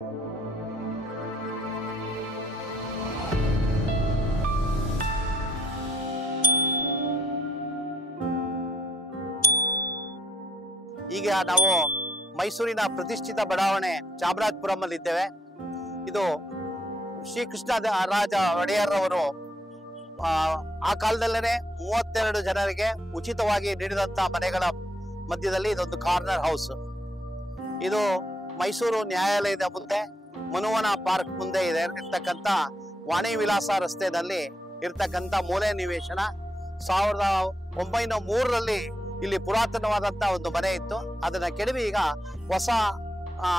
ಈಗ ನಾವು ಮೈಸೂರಿನ ಪ್ರತಿಷ್ಠಿತ ಬಡಾವಣೆ ಚಾಮರಾಜಪುರಂ ಅಲ್ಲಿ ಇದ್ದೇವೆ. ಇದು ಶ್ರೀಕೃಷ್ಣ ರಾಜ ಒಡೆಯರ್ ಅವರು ಆ ಕಾಲದಲ್ಲೇ 32 ಜನರಿಗೆ ಉಚಿತವಾಗಿ ನೀಡಿದಂತ ಮನೆಗಳ ಮಧ್ಯದಲ್ಲಿ ಇದೊಂದು ಕಾರ್ನರ್ ಹೌಸ್. ಇದು ಮೈಸೂರು ನ್ಯಾಯಾಲಯದ ಮುಂದೆ ಮನುವನ ಪಾರ್ಕ್ ಮುಂದೆ ಇದೆ ಇರ್ತಕ್ಕಂಥ ವಾಣಿ ವಿಲಾಸ ರಸ್ತೆಯಲ್ಲಿ ಇರ್ತಕ್ಕಂಥ ಮೂಲೆ ನಿವೇಶನ. 1903ರಲ್ಲಿ ಇಲ್ಲಿ ಪುರಾತನವಾದಂತ ಒಂದು ಮನೆ ಇತ್ತು. ಅದನ್ನ ಕೆಡವಿ ಈಗ ಹೊಸ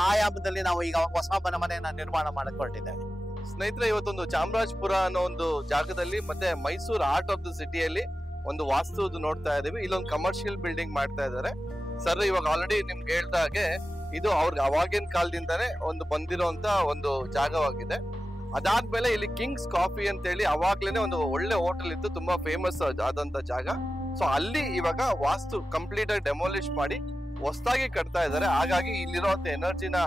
ಆಯಾಮದಲ್ಲಿ ನಾವು ಈಗ ಹೊಸ ಮನೆಯನ್ನ ನಿರ್ಮಾಣ ಮಾಡಿಕೊಂಡಿದ್ದೇವೆ. ಸ್ನೇಹಿತರೆ, ಇವತ್ತೊಂದು ಚಾಮರಾಜಪುರ ಅನ್ನೋ ಒಂದು ಜಾಗದಲ್ಲಿ ಮತ್ತೆ ಮೈಸೂರು ಆರ್ಟ್ ಆಫ್ ದ ಸಿಟಿಯಲ್ಲಿ ಒಂದು ವಾಸ್ತು ನೋಡ್ತಾ ಇದೀವಿ. ಇಲ್ಲೊಂದು ಕಮರ್ಷಿಯಲ್ ಬಿಲ್ಡಿಂಗ್ ಮಾಡ್ತಾ ಇದ್ದಾರೆ ಸರ್. ಇವಾಗ ಆಲ್ರೆಡಿ ನಿಮ್ಗೆ ಹೇಳ್ದ ಹಾಗೆ ಇದು ಅವ್ರಿಗೆ ಅವಾಗಿನ ಕಾಲದಿಂದಾನೇ ಒಂದು ಬಂದಿರೋಂತ ಒಂದು ಜಾಗವಾಗಿದೆ. ಅದಾದ್ಮೇಲೆ ಇಲ್ಲಿ ಕಿಂಗ್ಸ್ ಕಾಫಿ ಅಂತ ಹೇಳಿ ಅವಾಗ್ಲೇನೆ ಒಂದು ಒಳ್ಳೆ ಹೋಟೆಲ್ ಇತ್ತು, ತುಂಬಾ ಫೇಮಸ್ ಆದಂತ ಜಾಗ. ಸೊ ಅಲ್ಲಿ ಇವಾಗ ವಾಸ್ತು ಕಂಪ್ಲೀಟ್ ಆಗಿ ಡೆಮೋಲಿಷ್ ಮಾಡಿ ಹೊಸದಾಗಿ ಕಟ್ತಾ ಇದ್ದಾರೆ. ಹಾಗಾಗಿ ಇಲ್ಲಿರುವಂತ ಎನರ್ಜಿನ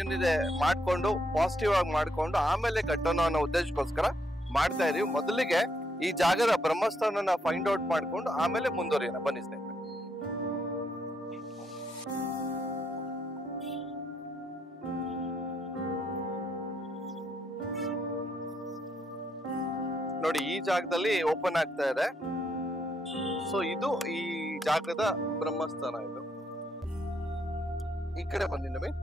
ಏನಿದೆ ಮಾಡ್ಕೊಂಡು ಪಾಸಿಟಿವ್ ಆಗಿ ಮಾಡ್ಕೊಂಡು ಆಮೇಲೆ ಕಟ್ಟೋಣ ಅನ್ನೋ ಉದ್ದೇಶಕ್ಕೋಸ್ಕರ ಮಾಡ್ತಾ ಇದೀವಿ. ಮೊದಲಿಗೆ ಈ ಜಾಗದ ಬ್ರಹ್ಮಸ್ಥಾನನ ಫೈಂಡ್ ಔಟ್ ಮಾಡ್ಕೊಂಡು ಆಮೇಲೆ ಮುಂದುವರಿಯೋಣ. ಬನ್ನಿ ಸ್ನೇಹಿತರೆ. ನೋಡಿ, ಈ ಜಾಗದಲ್ಲಿ ಓಪನ್ ಆಗ್ತಾ ಇದೆ. ಸೊ ಇದು ಈ ಜಾಗದ ಬ್ರಹ್ಮಸ್ಥಾನ. ಇದು ಈ ಕಡೆ ಬನ್ನಿ ನಮಗೆ.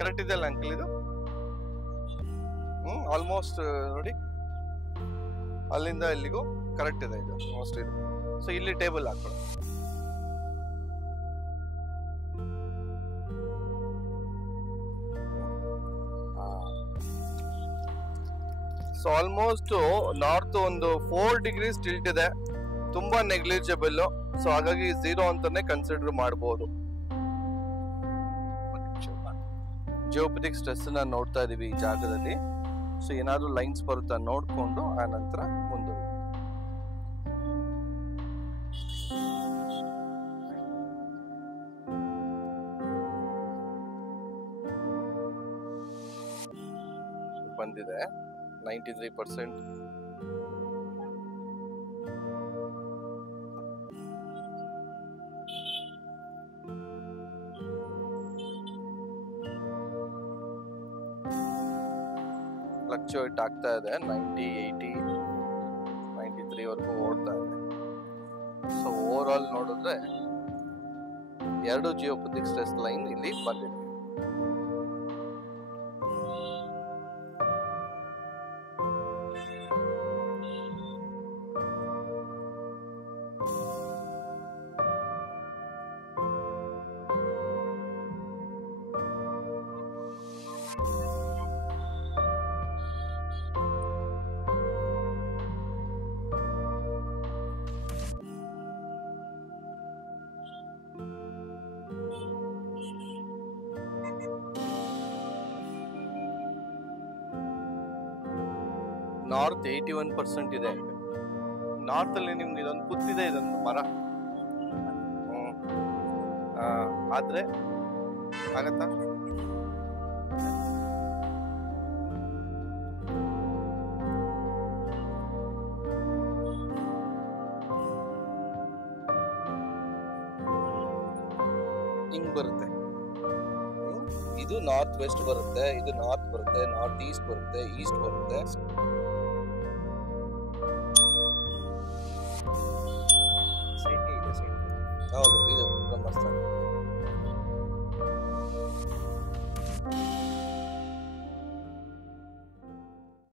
ಕರೆಕ್ಟ್ ಇದೆ ಅಲ್ಲ ಅಂಕಲ್? ಇದು ಆಲ್ಮೋಸ್ಟ್ ನೋಡಿ, ಅಲ್ಲಿಂದ ಇಲ್ಲಿಗೂ ಕರೆಕ್ಟ್ ಇದೆ ಇದು ಆಲ್ಮೋಸ್ಟ್ ಇದು. ಸೊ ಇಲ್ಲಿ ಟೇಬಲ್ ಹಾಕೊಳ್ಳಿ. ಸೊ ಆಲ್ಮೋಸ್ಟ್ ನಾರ್ತ್ ಒಂದು 4 ಡಿಗ್ರೀಸ್ ಟಿಲ್ಟ್ ಇದೆ, ತುಂಬಾ ನೆಗ್ಲಿಜಿಬಲ್. ಸೊ ಹಾಗಾಗಿ 0 ಅಂತಾನೆ ಕನ್ಸಿಡರ್ ಮಾಡಬಹುದು. ಜಿಯೋಪಥಿಕ್ ಸ್ಟ್ರೆಸ್ ನ ನೋಡ್ತಾ ಇದೀವಿ ಈ ಜಾಗದಲ್ಲಿ. ಸೊ ಏನಾದ್ರು ಲೈನ್ಸ್ ಬರುತ್ತಾ ನೋಡ್ಕೊಂಡು ಆ ನಂತರ ಮುಂದೆ ಬಂದಿದೆ 93%. ಫ್ಲಕ್ಚುಯೇಟ್ ಆಗ್ತಾ ಇದೆ. 90, 80, 93 ವರೆಗೂ ಓಡ್ತಾ ಇದೆ. ಸೊ ಓವರ್ ಆಲ್ ನೋಡಿದ್ರೆ 2 ಜಿಯೋಪಥಿಕ್ ಸ್ಟ್ರೆಸ್ ಲೈನ್ ಇಲ್ಲಿ ಬಂದಿದೆ. ನಾರ್ತ್ 81% ಇದೆ. ನಾರ್ತ್ ಅಲ್ಲಿ ನಿಮ್ಗೆ ಇದೊಂದು ಕೂತಿದೆ, ಇದೊಂದು ಮರ. ಆದ್ರೆ ಆಗತ್ತಾ? ಹಿಂಗ್ ಬರುತ್ತೆ. ಇದು ನಾರ್ತ್ ವೆಸ್ಟ್ ಬರುತ್ತೆ, ಇದು ನಾರ್ತ್ ಬರುತ್ತೆ, ನಾರ್ತ್ ಈಸ್ಟ್ ಬರುತ್ತೆ, ಈಸ್ಟ್ ಬರುತ್ತೆ. ಹೌದು, ಇದು ಬ್ರಹ್ಮಸ್ಥಾನ.